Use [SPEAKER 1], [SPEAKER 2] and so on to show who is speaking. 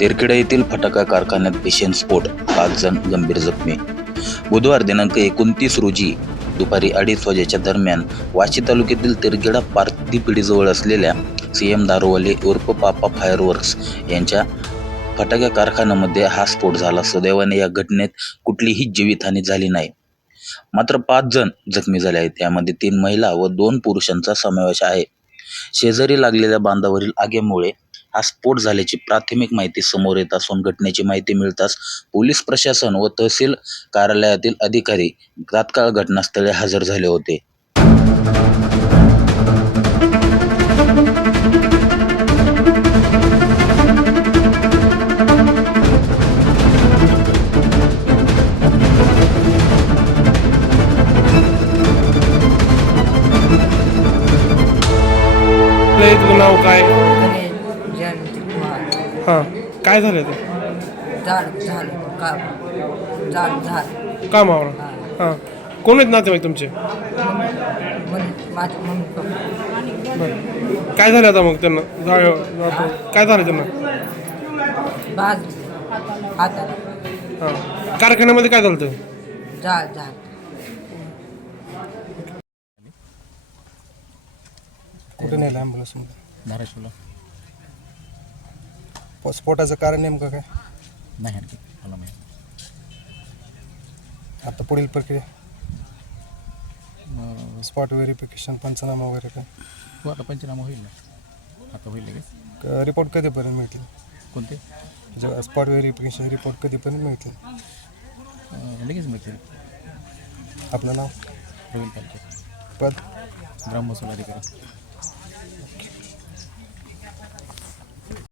[SPEAKER 1] तेरखेडा येथील फटाका कारखान्यात भीषण स्फोट पाच जण गंभीर जखमी. बुधवार दिनांक एकोणतीस रोजी दुपारी अडीच वाजेच्या दरम्यान वाशी तालुक्यातील तेरखेडा पार्थी पिढीजवळ असलेल्या सी एम दारोवाले उर्फ पापा फायरवर्क्स यांच्या फटाक्या कारखान्यामध्ये हा स्फोट झाला. सुदैवाने या घटनेत कुठलीही जीवितहानी झाली नाही. मात्र पाच जण जखमी झाले आहेत. त्यामध्ये तीन महिला व दोन पुरुषांचा समावेश आहे. शेजारी लागलेल्या बांधावरील आगीमुळे हा स्फोट झाल्याची प्राथमिक माहिती समोर येत असून घटनेची माहिती मिळताच पोलीस प्रशासन व तहसील कार्यालयातील अधिकारी तात्काळ घटनास्थळी हजर झाले होते.
[SPEAKER 2] आपलं तुझं नाव काय? हां. काय झालं ते?
[SPEAKER 3] झाड झालं. का झाड झाड
[SPEAKER 2] कामावर हां. कोण आहेत नातेवाईक तुमचे?
[SPEAKER 3] म्हण माझी मम्मी पप्पा.
[SPEAKER 2] बरं. काय झालं आता मग त्यांना? काय झालं त्यांना?
[SPEAKER 3] भाज हाताला.
[SPEAKER 2] हां. कारखान्यामध्ये काय झालं होतं?
[SPEAKER 3] झाड झाड
[SPEAKER 4] कुठे नेलं ॲम्ब्युलन्समध्ये
[SPEAKER 5] धाराशिवला.
[SPEAKER 4] स्फोटाचं कारण नेमकं काय?
[SPEAKER 5] नाही आणखी मला माहीत
[SPEAKER 4] आता पुढील प्रक्रिया?
[SPEAKER 5] मग
[SPEAKER 4] स्पॉट व्हेरिफिकेशन पंचनामा वगैरे काय?
[SPEAKER 5] हो आता पंचनामा होईल ना. आता होईल लगेच.
[SPEAKER 4] क- रिपोर्ट कधीपर्यंत मिळतील?
[SPEAKER 5] कोणते?
[SPEAKER 4] स्पॉट व्हेरिफिकेशन रिपोर्ट कधीपर्यंत मिळतील?
[SPEAKER 5] अं, लगेच मिळतील.
[SPEAKER 4] आपलं नाव?
[SPEAKER 5] प्रवीण
[SPEAKER 4] पद?
[SPEAKER 5] ग्राममहसूल अधिकारी.